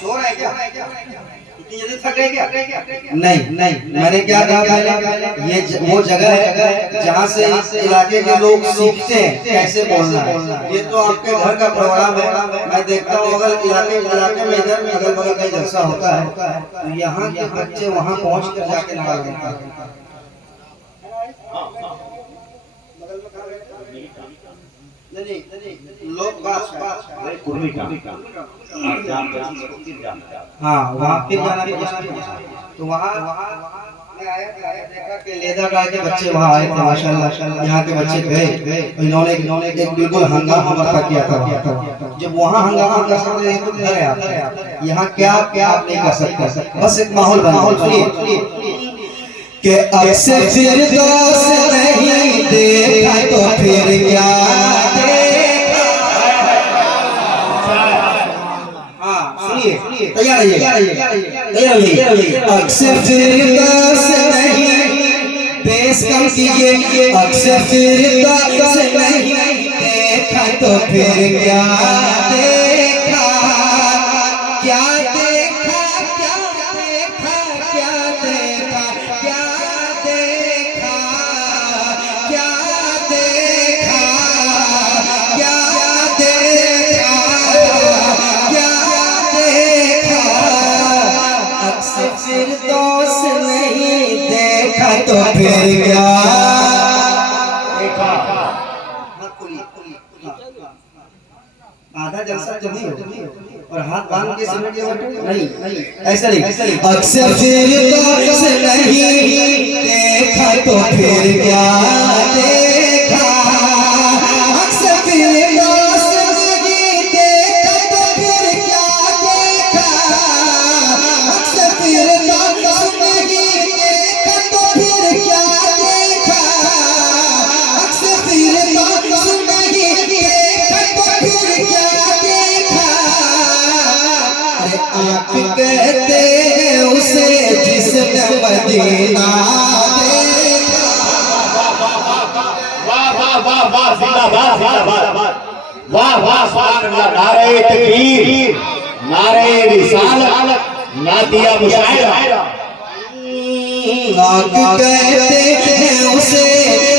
सो रहे क्या? इतनी जल्दी थक गए क्या? नहीं नहीं, मैंने क्या कहा पहले, ये वो जगह है जहाँ से इस इलाके के लोग सीखते हैं कैसे बोलना है। ये तो आपके घर का प्रोग्राम है। मैं देखता हूँ अगर इलाके में इधर अगल बगल कहीं जलसा होता है तो यहाँ के बच्चे वहाँ पहुँच कर जाके नारा लगाते हैं। लोग हाँ वहाँ फिर जाना तो वहाँ मैं आया देखा कि लेदा गाय के बच्चे वहाँ आए थे माशाल्लाह। यहाँ के बच्चे गए, इन्होंने एक बिल्कुल हंगामा बर्पा किया था। जब वहाँ हंगामा कर सकते हैं तो घर है आप यहाँ क्या क्या आप नहीं कर सकते, बस एक माहौल सुनिए कि अक्सर फिर दोस्त नहीं देखा तो फिर क्या तैयार रहिए। अक्सर फिर दोस्त नहीं पेश कम कीजिए, अक्सर फिर दोस्त नहीं देखा तो फिर क्या देखा, क्या देखा, क्या देखा, क्या देखा, क्या देखा, क्या देखा, क्या देखा, क्या अक्सर फिर दोस्त नहीं देखा तो फिर क्या देखा। आधा जलसा तो नहीं हो और हाथ बांध के सिमट के नहीं, ऐसा नहीं। अक्सर फिर दोस्त नहीं देखा तो फिर क्या देखा, अक्सर फिर दोस्त नहीं देखा तो फिर क्या देखा, अक्सर फिर दोस्त नहीं देखा तो फिर क्या देखा, अक्सर फिर दोस्त नहीं देखा तो फिर क्या देखा। अरे आँख कहते हैं उसे जिसने मदीना देखा। वाह वाह वाह वाह जिंदाबाद जिंदाबाद, वाह वाह सुभान अल्लाह, नारे तकबीर, नारे रिसालत, नातिया मुशायरा। आँख कहते हैं उसे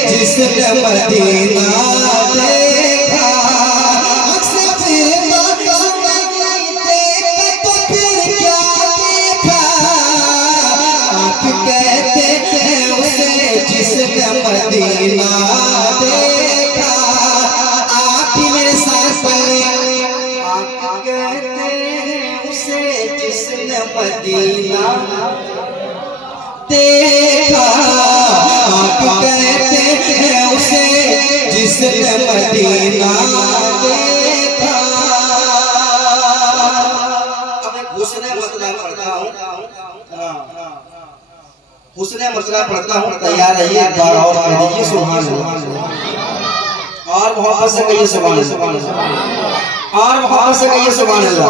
जिसने मदीना देखा, अक्सर फिर दोस्त नहीं देखा तो फिर क्या देखा। आँख कहते हैं उसे जिसने मदीना देखा, आप ही मेरे साथ बोले। आँख कहते हैं उसे जिसने मदीना देखा, आप कहते हैं उसे जिसने मदीना देखा। अब मैं हुस्ने मसला पढ़ता हूँ, हुस्ने मसला पढ़ता हूँ, तैयार रहिए। एक बार और कह दीजिए सुभान अल्लाह, और मोहब्बत से कहिए सुभान अल्लाह, और मोहब्बत से कहिए सुभान अल्लाह।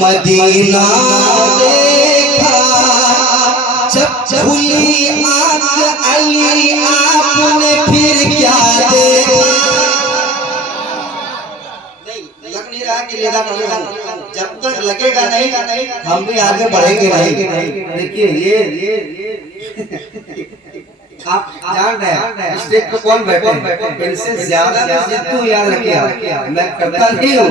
मदीना देखा जब खुली आँख अली आपने फिर क्या देखा। नहीं लग नहीं रहा कि लेदा पड़ेगा, जब तक लगेगा नहीं हम भी आगे बढ़ेंगे नहीं। देखिए ये आप जान रहे हैं स्टेज पे कौन बैठे हैं, इनसे ज्यादा जिद्दू याद रखिए। मैं करता नहीं हूँ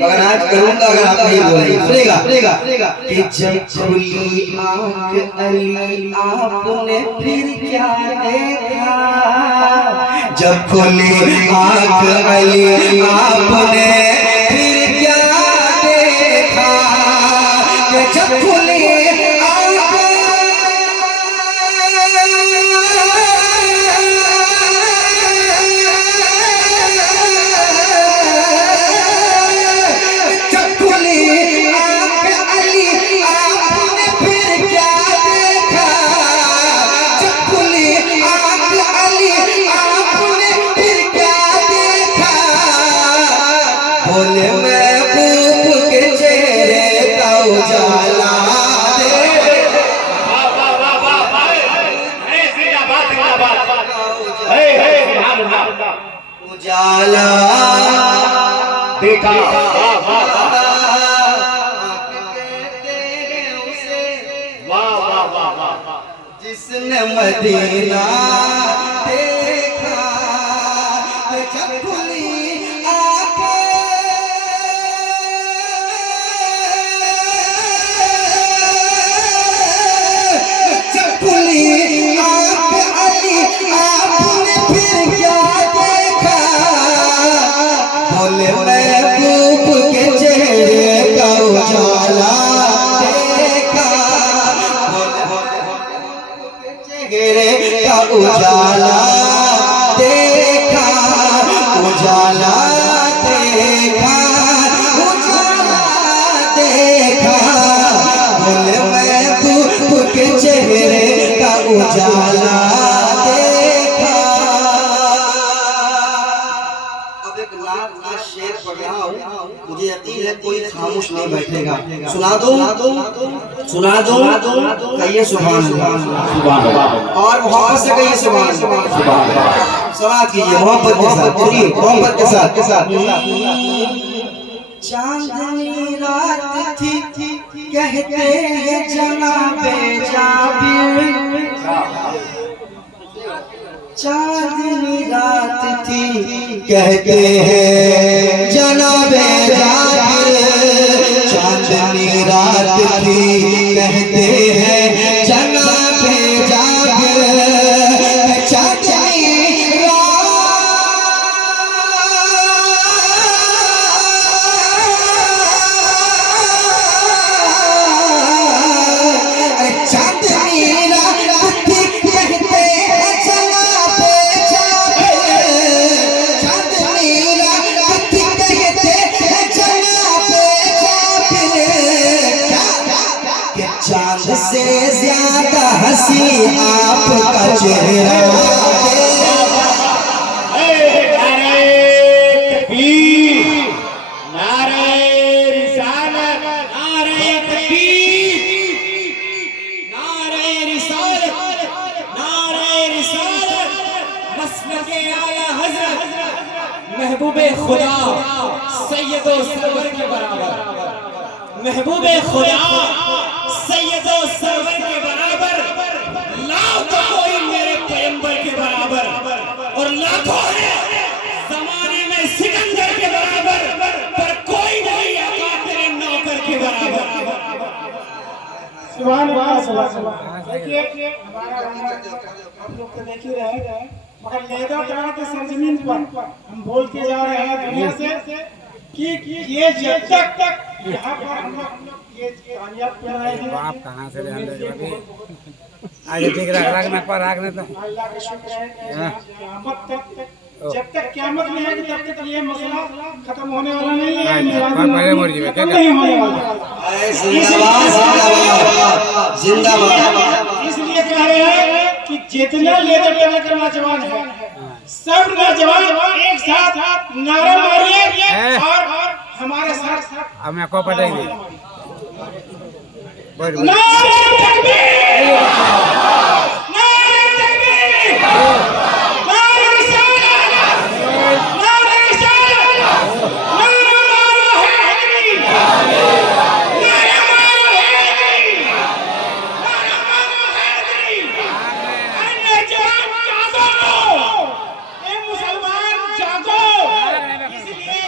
मगर आज करूँगा अगर आप नहीं बोलेंगे। सुनेगा कि जब खुली आँख अली आपने फिर क्या देखा, जब खुली आँख अली आपने फिर क्या देखा, जब खुली बोले महबूब के चेहरे का उजाला उजाला देखा जिसने मदीना देखा जब खुली आंखें, जब खुली आंखें अली आपने फिर क्या देखा? बोले महबूब के चेहरे का उजाला देखा, चेहरे का उजाला देखा, उजाला देखा, उजाला देखा। बोले महबूब के चेहरे का उजाला देखा। अब एक लाख का शेर पढ़ रहा हूँ, मुझे यकीन है कोई खामोश नहीं बैठेगा। सुना दो, सुना दो, कहिए सुभान अल्लाह, और मोहब्बत से कहिए सुभान अल्लाह। सलात कीजिए मोहब्बत के साथ, बोलिए मोहब्बत के साथ। चांदनी रात थी कहते हैं जनाबे जाबिर, चांदनी रात थी कहते हैं जनाबे जाबिर, चांदनी रात थी कहते हैं जनाबे जाबिर, चांदनी चांद से ज्यादा हंसी आपका चेहरा। नारे तकबीर, नारे रिसालत, नारे तकबीर, नारे रिसालत, नारे रिसालत। मसलके आला हजरत महबूबे खुदा सैयदो सरवर के बराबर, महबूबे खुदा सैयदो सरवर के बराबर, लाखों कोई मेरे पैगंबर के बराबर, और लाखों है जमाने में सिकंदर के बराबर, पर कोई नहीं आका तेरे नौकर के बराबर। सुभान अल्लाह, सुभान अल्लाह। देखिए हमारा आप लोग तो देख ही रहे, मगर लेदा प्राण के सरजमीन पर हम बोल के जा रहे हैं दुनिया से कि ये जब तक यहाँ पर हम लोग ये कामयाब कर रहे हैं। आप कहाँ से ले आते हो अभी? आगे ठीक रखना पर रखने तो अल्लाह का शुक्र है कि क़यामत तक, जब तक क़यामत नहीं आएगी तब तक ये मसला खत्म होने वाला नहीं है, पहले मर जाएगा क्या? नहीं होने वाला। जिंदाबाद। इसलिए कह रहे हैं कि जितने लेदर टनक के नौजवान हैं, सब नौजवान एक साथ नारा मारिए और हमारे साथ अब मैं को पटाएंगे नारे तकबीर, नारे तकबीर, नारे रिसालत, नारे रिसालत, नारे मारो हैदरी, नारे मारो हैदरी, नारे मारो हैदरी। अन्य जवान जागो, ए मुसलमान जागो, इसलिए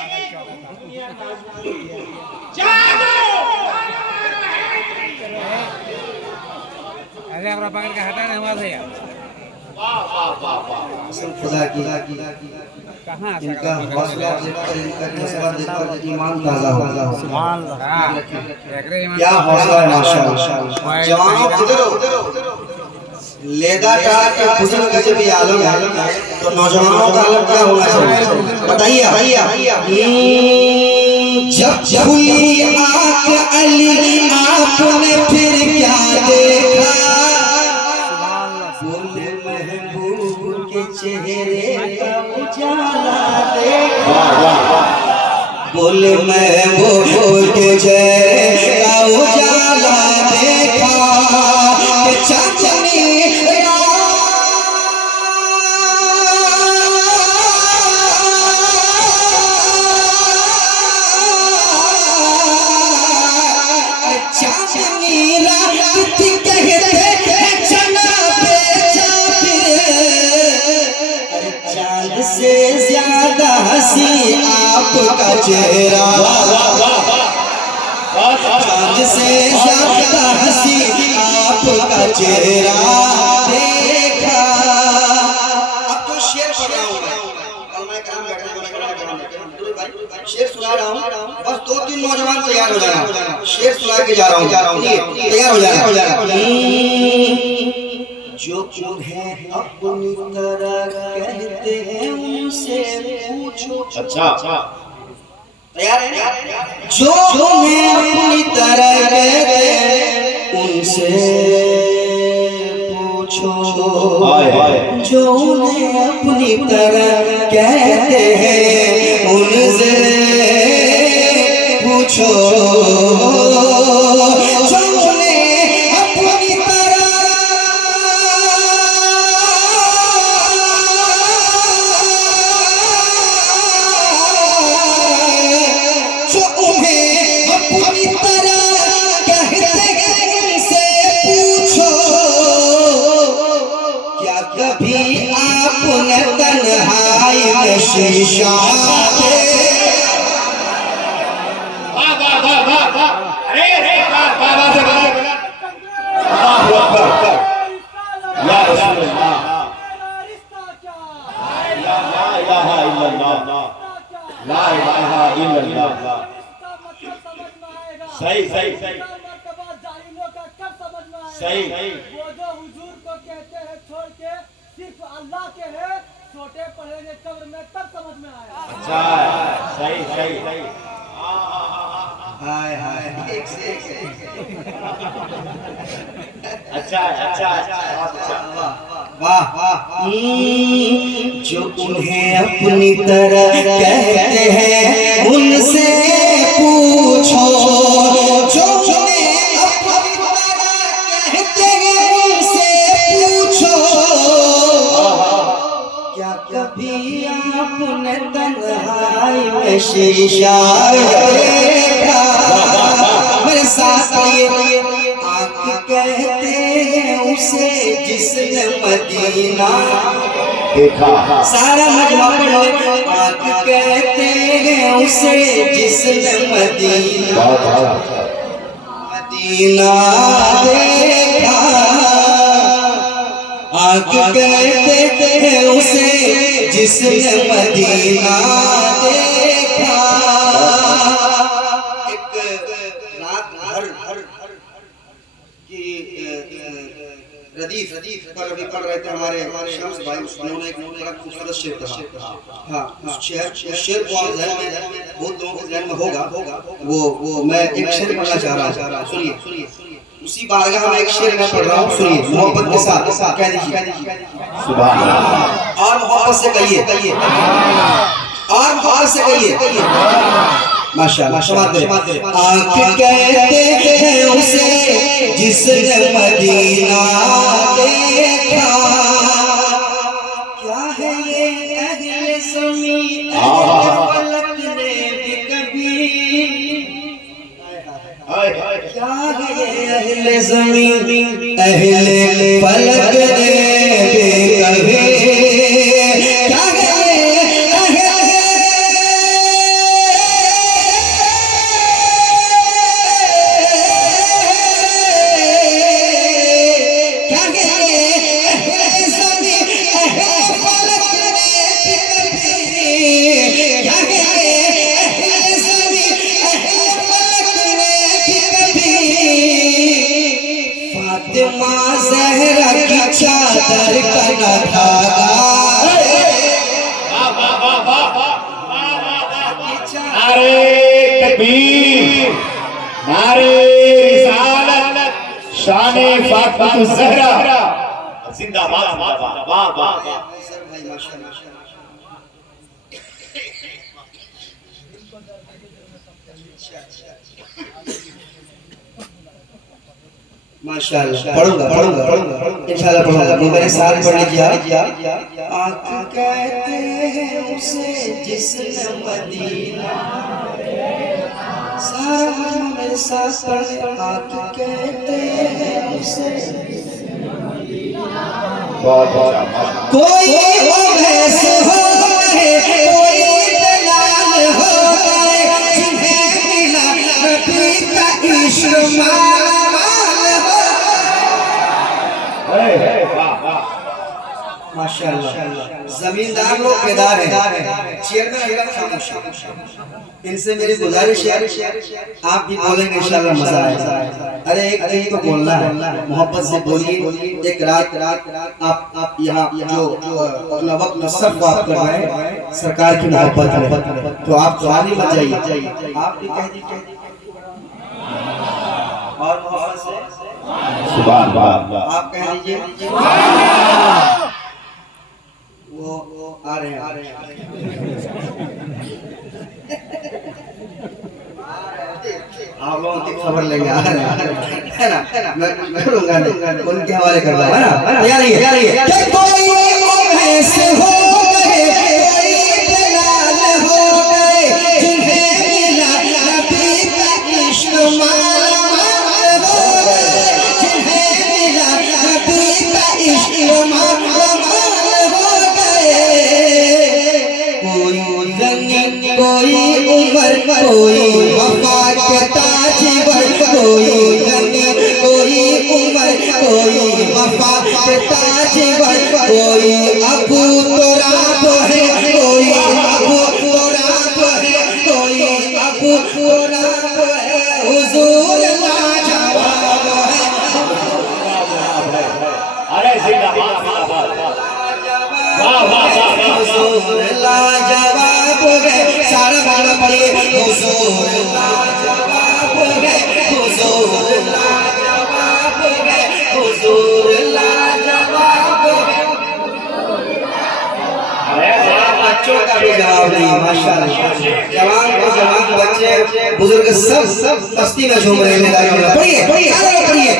दुनिया नाज़ुक है। जागो, अरे अपना पकड़ के हटाने हुआ था यार। खुदा की कहाँ इनका हौसला देखकर, इनका जज्बा देखकर ईमान ताज़ा होगा। क्या हौसला है माशाअल्लाह। जवानों किधर हो? लेदा टार के बुजुर्ग का जब ये आलम है तो नौजवानों का आलम क्या होना चाहिए? बताइए। जब खुली आंख अली आपने फिर क्या देखा? बोले महबूब के चेहरे का उजाला देखा, बोले महबूब के चेहरे का उजाला देखा, कि चांदनी चांदनी रात कहते जनाबे एकदम तैयार हो जाना, शेर सुना के जा रहा हूँ, तैयार हो जाना। जो तुम्हें अपनी तरह कहते हैं उनसे पूछो। अच्छा तैयार है? जो तुम्हें अपनी तरह कहते हैं उनसे पूछो, जो उन्हें अपनी तरह कहते हैं उनसे पूछो, जो उन्हें अपनी तरह, जो उन्हें अपनी तरह कहते हैं उनसे पूछो, क्या कभी आपने तन्हाई में शीशा सही सही सही सही वो जो हुजूर को कहते हैं छोड़ के सिर्फ अल्लाह के हैं, छोटे पढ़ेंगे कब्र में तब समझ में आएगा। अच्छा सही सही सही। हाय हाय एक से अच्छा अच्छा अच्छा वाह वाह। जो उन्हें अपनी तरह कहते हैं उनसे पूछो, जो उन्हें अपनी तरह कहते हैं उनसे पूछो, क्या कभी आपने तन्हाई में शीशा देखा? मेरे साथ ये आँख कहते हैं उसे जिसने मदीना देखा। सारा मजमा पढ़ो। आँख कहते हैं उसे जिसने मदीना देखा। आँख कहते हैं उसे जिसने मदीना देखा। रदीफ पर अभी पढ़ रहे थे हमारे शम्स भाई, उन्होंने एक बड़ा खूबसूरत शेर कहा। हाँ उस शेर को आप ज़हन में, बहुत लोगों के ज़हन में होगा, वो मैं एक शेर पढ़ना चाह रहा हूँ। सुनिए उसी बारगाह में एक शेर मैं पढ़ रहा हूँ, सुनिए मोहब्बत के साथ कह दीजिए सुभान अल्लाह। और मोहब्बत से कहिए, और मोहब्बत से कहिए माशाअल्लाह। आँख कहते हैं उसे जिसने मदीना देखा। क्या है ये अहले ज़मीं अहले फलक ने भी कभी, क्या है ये अहले ज़मीं अहले फलक ने भी कभी, क्या है ज़हरा की चादर का न धागा। नारे तकबीर, नारे रिसालत, शाने फातिमा ज़हरा जिंदाबाद। वाह वाह वाह। माशाअल्लाह पढ़ूंगा इंशाल्लाह पढ़ूंगा। मेरे साथ पढ़ लीजिए। आँख कहते हैं उसे जिसने मदीना, सारा मेरे साथ पढ़। आँख कहते हैं उसे कोई अवैस हो गए, कोई दलाल हो गए, जिन्हें मिला नबी का इश्क माशाल्लाह। जमींदार लोग बेदार है, चेयरमैन एकदम खामोश है। इनसे मेरी गुजारिश है, आप भी बोलेंगे इंशाल्लाह मजा आएगा। अरे एक दिन तो बोलना है, मोहब्बत से बोलिए। एक रात आप यहाँ जो अपना वक्त सब बात कर रहे हैं सरकार की मोहब्बत में, तो आप खाली मत जाइए, आप भी कह दीजिए और मोहब्बत से सुभान अल्लाह। आप कह दीजिए। वो आ रहे हैं। आप लोगों की खबर लेंगे, आ रहे हैं, है ना? मैं करूँगा नहीं, उनके हवाले कर रहा हूँ, है ना? तैयार है? कि कोई ऐसे हो गए, कोई दलाल हो गए, जिन्हें मिला नबी का इश्क माल हो गए, जिन्हें मिला नबी का इश्क माल हो गए। कोई रंग, कोई उम्र, कोई वफा के ताजवर, कोई रंग, कोई उम्र, कोई वफा के ताजवर, कोई अबू तुराब है, कोई अबू तुराब है, कोई अबू तुराब है, हुजूर लाजवाब है। अरे जिंदाबाद वाह वाह वाह। हुजूर लाजवाब है, सारा गाना पढ़िए। हुजूर लाजवाब है, हुजूर लाजवाब है, हुजूर लाजवाब है। बच्चों का भी जवाब नहीं, माशाल्लाह। जवान को जवान, बच्चे बुजुर्ग सब मस्ती में झूम रहे हैं। पढ़िए पढ़िए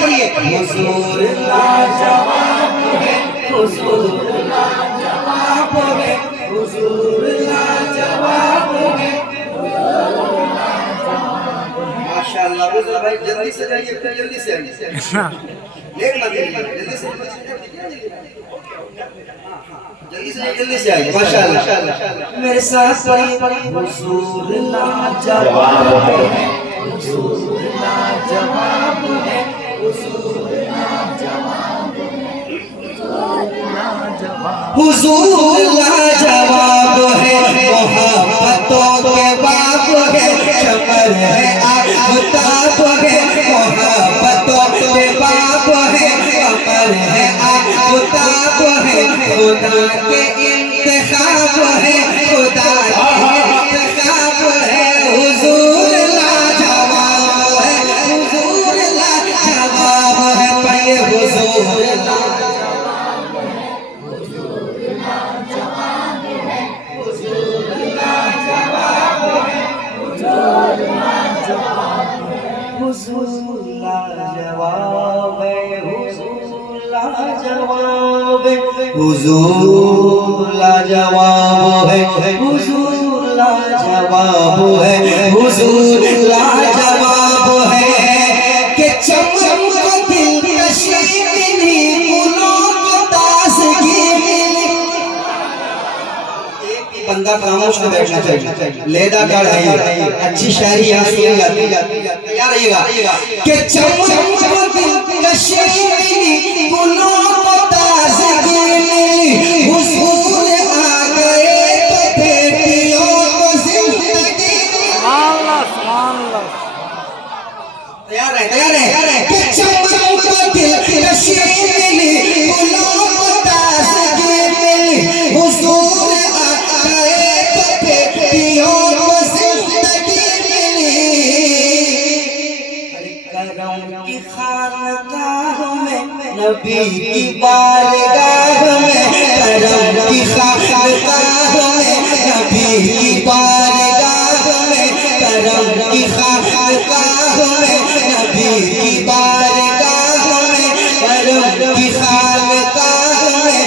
पढ़िए। हुजूर लाजवाब है, हुजूर लाजवाब है, हुजूर लाजवाब है। माशाल्लाह। बुजुर्ग भाई जल्दी से जाइए, जल्दी से आइए, लेट मत करिए, जल्दी से जल्दी से आइए। माशाल्लाह। मेरे साथ पढ़िए। हुजूर लाजवाब है, हुजूर लाजवाब है, हुजूर लाजवाब है, हुजूर लाजवाब है, मोहब्बतों के बाप है, शमर है आफताब है, मोहब्बतों के बाप है, शमर है आफताब है, खुदा के इंतखाब है, खुदा के इंतखाब है। हुजूर लाजवाब है, हुजूर लाजवाब है। पढ़िए हुजूर हुजूर लाजवाब है, हुजूर लाजवाब है, हुजूर लाजवाब है, हुजूर लाजवाब है, हुजूर लाजवाब है। कि चमक दिल कशी मिली, फूलों को ताज़गी मिली। बंदा खामोश न बैठना चाहिए, लेदा कर रही है, अच्छी शायरी यहाँ सुनी जाती। तैयार रहिएगा। कि चमक दिल कशी मिली, फूलों को ताज़गी मिली, हुजूर आ गए तो बेटियों को जिंदगी। तैयार है? कि चमक दिल कशी मिली, फूलों को ताज़गी मिली, हुजूर आ गए तो बेटियों को जिंदगी मिली। करम की खानगाह में, नबी की बारगाह में, करम की खानगाह में, नबी की बारगाह में, करम की खानगाह में, नबी की बारगाह में, करम की खानगाह में,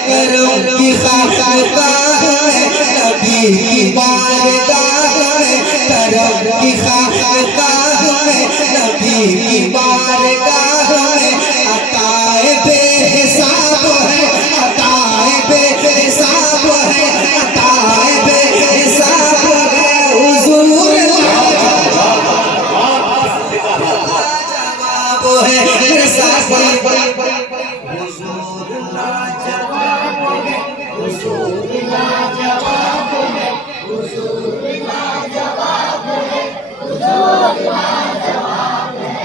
करम की खानगाह में, नबी की बारगाह में, करम की खानगाह में, नबी की बारगाह में। अताए बेहिसाब है, अताए बेहिसाब है, अताए बेहिसाब है। हुजूर लाजवाब है, मेरे साथ हुजूर लाजवाब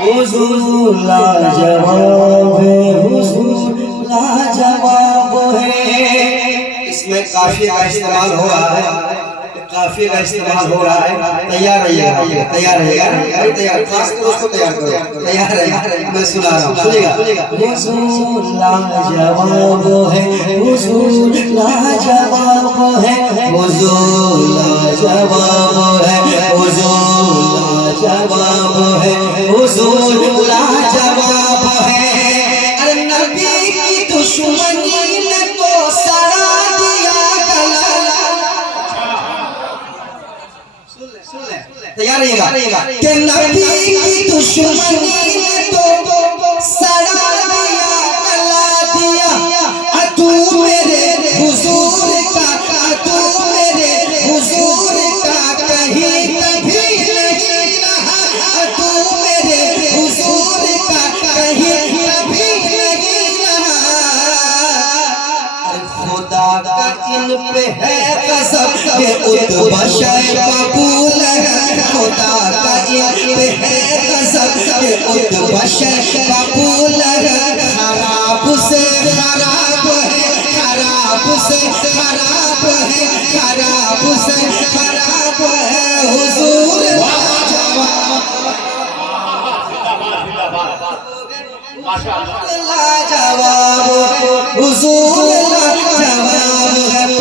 हुजूर लाजवाब है, हुजूर लाजवाब है। इसमें काफी का इस्तेमाल हो रहा है, काफी का इस्तेमाल हो रहा है। तैयार रहिएगा, तैयार रहिएगा, भाई तैयार, खास कर उसको तैयार करो, तैयार रहिएगा, मैं सुना रहा हूँ, सुनिएगा। हुजूर लाजवाब है, हुजूर लाजवाब है, हुजूर लाजवाब है, हुजूर लाजवाब है, हुजूर लाजवाब है। अरे नबी की दुश्मनी ने तो सड़ा दिया गला। तैयार रहिएगा कि नबी की दुश्मनी ने तो सड़ा दिया गला दिया। तू मेरे हुजूर का, तू मेरे हुजूर का कहीं कभी नहीं रहा, तू मेरे हुजूर का कहीं कभी नहीं रहा। खुदा का इन पे है कसम के उतबशर कबूल है, खुदा का इन पे है कसम के उतबशर कबूल है। खराब से खराब है, खराब से खराब है, खराब से खराब है, हुजूर लाजवाब है, हुजूर लाजवाब है, हुजूर लाजवाब है,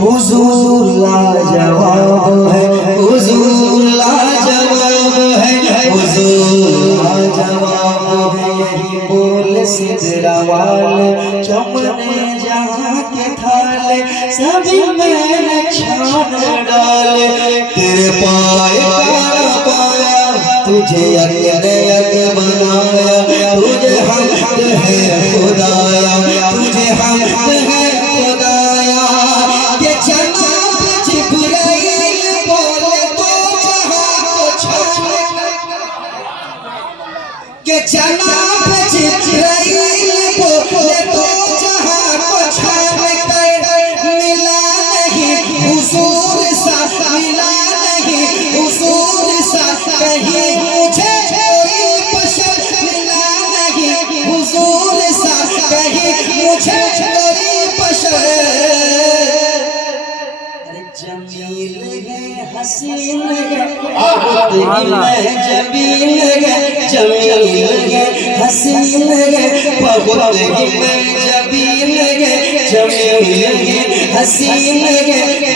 हुजूर लाजवाब है, हुजूर लाजवाब है, हुजूर लाजवाब है। यही बोल सिदरावाल चमने जहाँ के थाले सभी मैंने छान डाले। तेरे पाए का पाया, तुझे यज्ञ बनाया, तुझे हम्द है खुदाया, तुझे हम्द है खुदाया। ये जनाब जिब्राइल बोले तो जहाँ को छोड़ के, जनाब जिब्राइल बोले तो जहाँ को छोड़ कर मिला नहीं हुजूर सा, मिला नहीं हुजूर सा कहीं मुझे कोई बशर, मिला नहीं हुजूर सा कहीं मुझे कोई बशर। जमील है हसीन है, खुद में जमील है, जमील है हसीन है, बहुत ही में जमील है, जमील है हसीन है,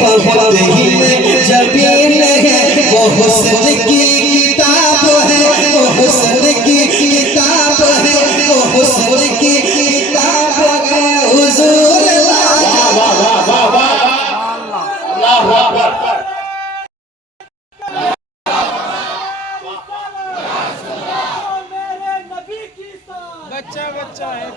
बहुत ही में जमील है। वो हुस्न की किताब है, वो हुस्न की किताब है, वो हुस्न की किताब है, हुजूर मेरे नबी की शान, बच्चा बच्चा है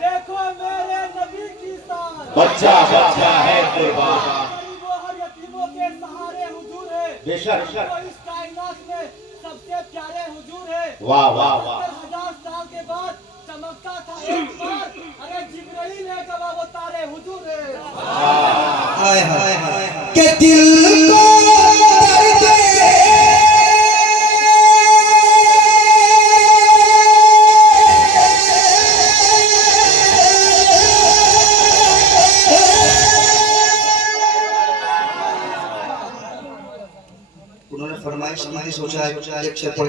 देखो मेरे नबी की शान। बच्चा बच्चा है कुर्बान। गरीबों और यतीमों के सहारे हुजूर है, बेशक वो इस कायनात में सबसे प्यारे हुजूर है। वाह वाह वाह। 70,000 साल के बाद चमकता था एक बार, अरे जिब्राइल है गवाह, वो तारे हुजूर है। हाय हाय हाय के दिल को दर्द उन्होंने फरमाइश की, सोचा है एक शेर पढ़ के